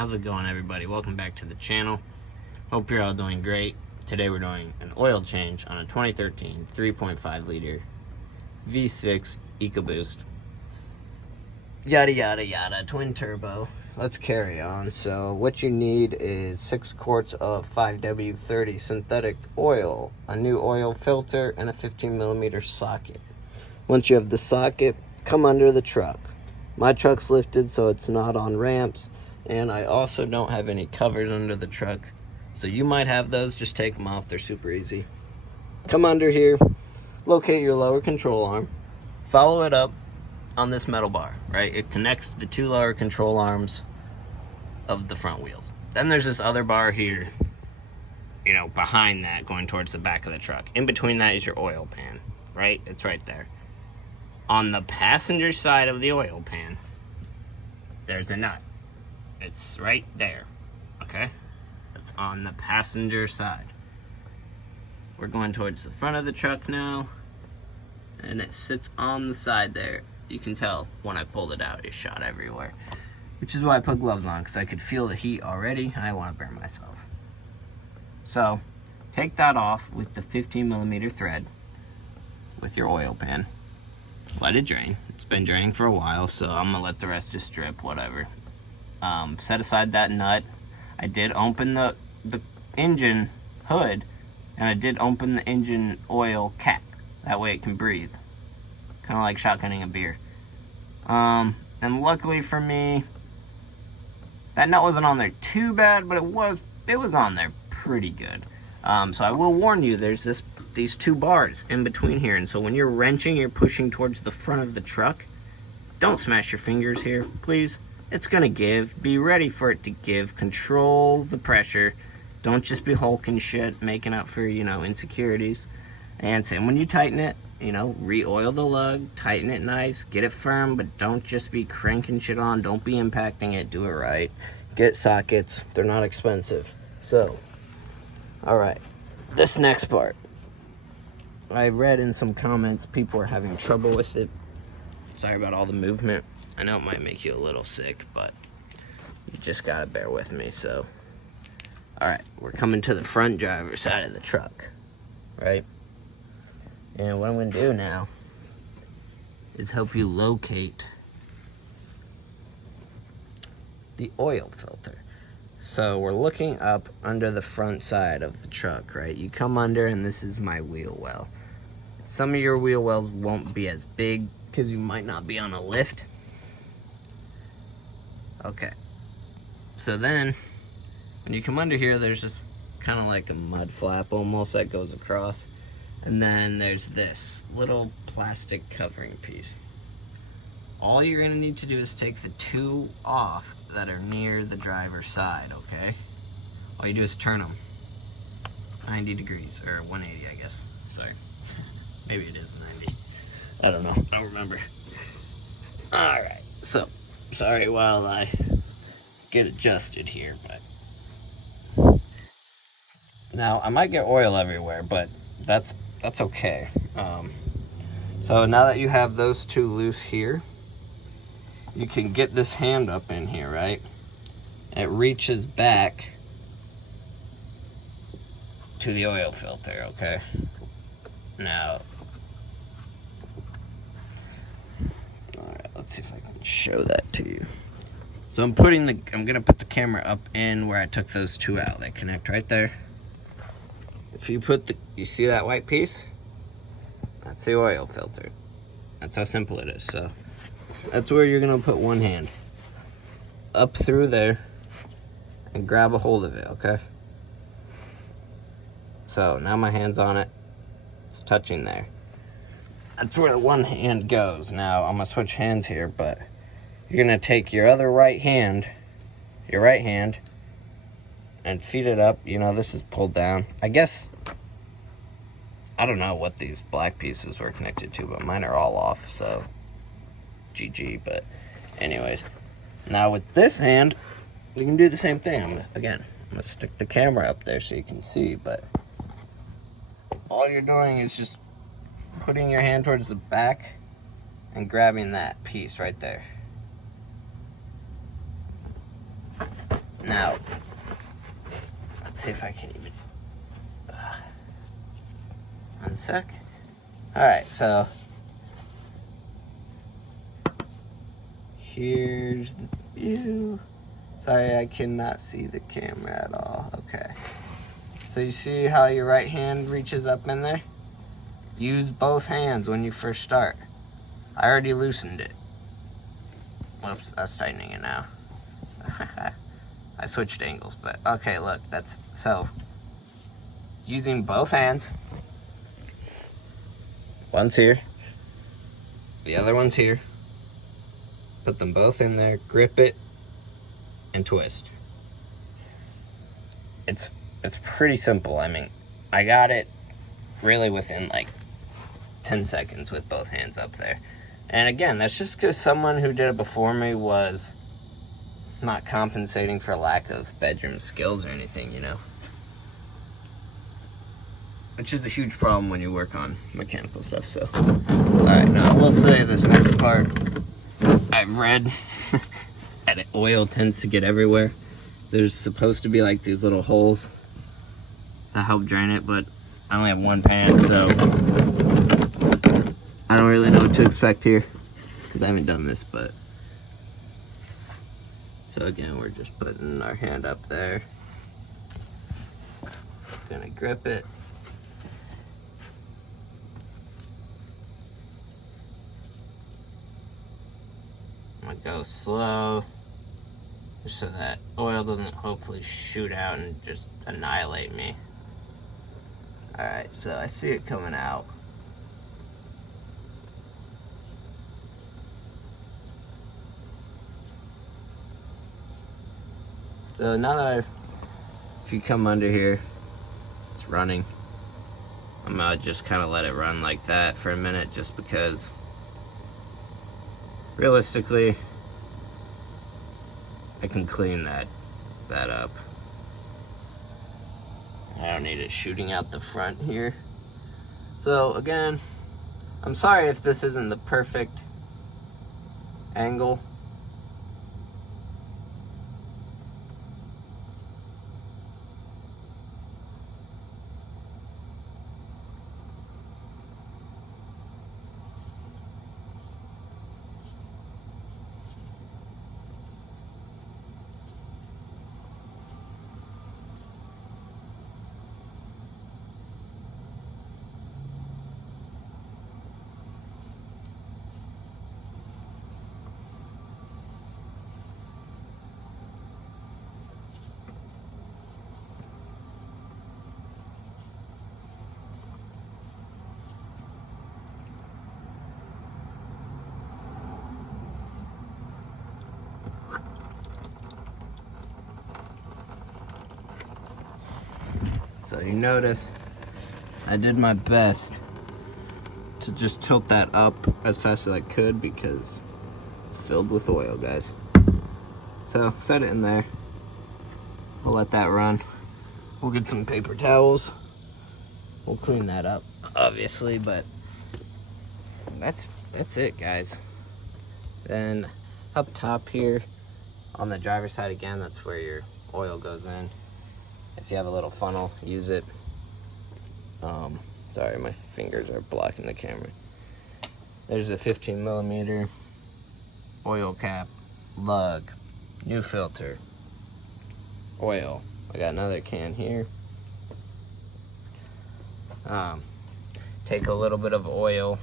How's it going, everybody? Welcome back to the channel. Hope you're all doing great. Today we're doing an oil change on a 2013 3.5 liter V6 EcoBoost. Yada yada yada, twin turbo. Let's carry on. So what you need is 6 quarts of 5W30 synthetic oil, a new oil filter, and a 15mm socket. Once you have the socket, come under the truck. My truck's lifted so it's not on ramps, and I also don't have any covers under the truck. So you might have those, just take them off, they're super easy. Come under here, locate your lower control arm, follow it up on this metal bar, right? It connects the 2 lower control arms of the front wheels. Then there's this other bar here, you know, behind that, going towards the back of the truck. In between that is your oil pan, right? It's right there. On the passenger side of the oil pan, there's a nut. It's right there, okay? It's on the passenger side. We're going towards the front of the truck now, and it sits on the side there. You can tell when I pulled it out, it shot everywhere, which is why I put gloves on, because I could feel the heat already, and I want to burn myself. So, take that off with the 15mm thread with your oil pan. Let it drain. It's been draining for a while, so I'm gonna let the rest just drip, whatever. Set aside that nut. I did open the engine hood, and I did open the engine oil cap. That way it can breathe. Kind of like shotgunning a beer. And luckily for me, that nut wasn't on there too bad, but it was on there pretty good. So I will warn you, there's these 2 bars in between here, and so when you're wrenching, you're pushing towards the front of the truck. Don't smash your fingers here, please. It's gonna give. Be ready for it to give. Control the pressure. Don't just be hulking shit, making up for, you know, insecurities. And same when you tighten it, you know, re-oil the lug, tighten it nice, get it firm, but don't just be cranking shit on. Don't be impacting it. Do it right. Get sockets. They're not expensive. So, all right, this next part. I read in some comments people are having trouble with it. Sorry about all the movement. I know it might make you a little sick, but you just gotta bear with me. So, all right, we're coming to the front driver's side of the truck, right? And what I'm gonna do now is help you locate the oil filter. So we're looking up under the front side of the truck, right? You come under, and this is my wheel well. Some of your wheel wells won't be as big because you might not be on a lift. Okay. So then, when you come under here, there's just kind of like a mud flap almost that goes across. And then there's this little plastic covering piece. All you're gonna need to do is take the 2 off that are near the driver's side, okay? All you do is turn them 90 degrees, or 180, I guess. Sorry. Maybe it is 90. I don't know. I don't remember. Alright, so, sorry while I get adjusted here, but... Now, I might get oil everywhere, but that's okay. So now that you have those 2 loose here, you can get this hand up in here, right? It reaches back to the oil filter, okay? Now, alright, let's see if I can show that to you. So I'm gonna put the camera up in where I took those 2 out. They connect right there. If you you see that white piece? That's the oil filter. That's how simple it is. So that's where you're gonna put one hand up through there and grab a hold of it, okay? So now my hand's on it. It's touching there. That's where one hand goes. Now I'm gonna switch hands here, but you're gonna take your right hand, and feed it up. You know, this is pulled down. I guess, I don't know what these black pieces were connected to, but mine are all off, so GG. But anyways, now with this hand, you can do the same thing. I'm gonna stick the camera up there so you can see, but all you're doing is just putting your hand towards the back and grabbing that piece right there. Now, let's see if I can even, 1 sec. All right, so here's the view. Sorry, I cannot see the camera at all. Okay. So you see how your right hand reaches up in there? Use both hands when you first start. I already loosened it. Whoops, that's tightening it now. I switched angles, but okay, look, that's, so, using both hands. One's here, the other one's here. Put them both in there, grip it, and twist. It's pretty simple. I mean, I got it really within like 10 seconds with both hands up there. And again, that's just because someone who did it before me was not compensating for lack of bedroom skills or anything, you know? Which is a huge problem when you work on mechanical stuff, so. Alright, now I will say this next part, I've read that oil tends to get everywhere. There's supposed to be like these little holes to help drain it, but I only have one pan, so I don't really know what to expect here because I haven't done this, but. So again, we're just putting our hand up there. Gonna grip it. I'm gonna go slow, just so that oil doesn't hopefully shoot out and just annihilate me. Alright, so I see it coming out. So now that if you come under here, it's running. I'm gonna just kind of let it run like that for a minute, just because realistically, I can clean that up. I don't need it shooting out the front here. So again, I'm sorry if this isn't the perfect angle. So you notice I did my best to just tilt that up as fast as I could because it's filled with oil, guys. So set it in there. We'll let that run. We'll get some paper towels. We'll clean that up, obviously, but that's it, guys. Then up top here on the driver's side, again, that's where your oil goes in. If you have a little funnel, use it. Sorry, my fingers are blocking the camera. There's a 15mm oil cap, lug, new filter, oil. I got another can here. Take a little bit of oil.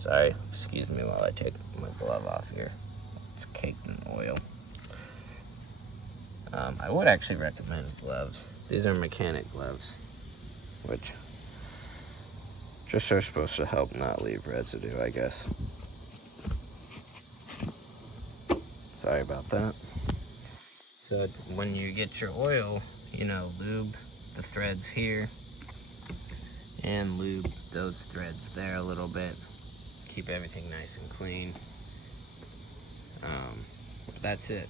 Sorry, excuse me while I take my glove off here. It's caked in oil. I would actually recommend gloves. These are mechanic gloves, which just are supposed to help not leave residue, I guess. Sorry about that. So when you get your oil, you know, lube the threads here and lube those threads there a little bit. Keep everything nice and clean. That's it.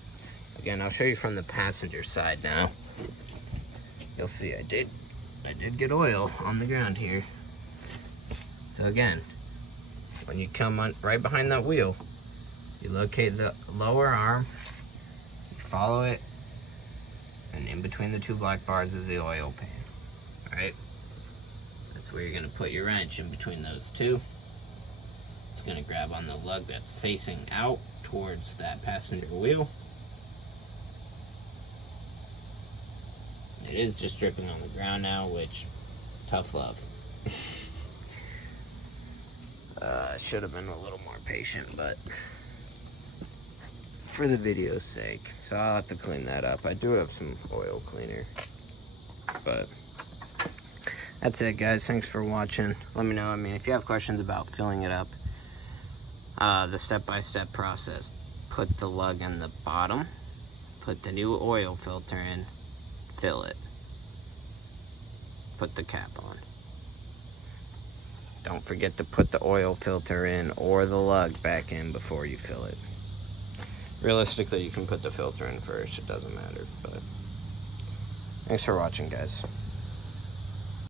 Again, I'll show you from the passenger side now. You'll see I did get oil on the ground here. So again, when you come on right behind that wheel, you locate the lower arm, you follow it between the two black bars is the oil pan. Alright? That's where you're going to put your wrench, in between those two. It's going to grab on the lug that's facing out towards that passenger wheel. It is just dripping on the ground now, which, tough love. Should have been a little more patient, but for the video's sake. So I'll have to clean that up. I do have some oil cleaner. But that's it, guys. Thanks for watching. Let me know, if you have questions about filling it up, the step-by-step process. Put the lug in the bottom, put the new oil filter in, fill it. Put the cap on. Don't forget to put the oil filter in or the lug back in before you fill it. Realistically, you can put the filter in first. It doesn't matter, but thanks for watching, guys.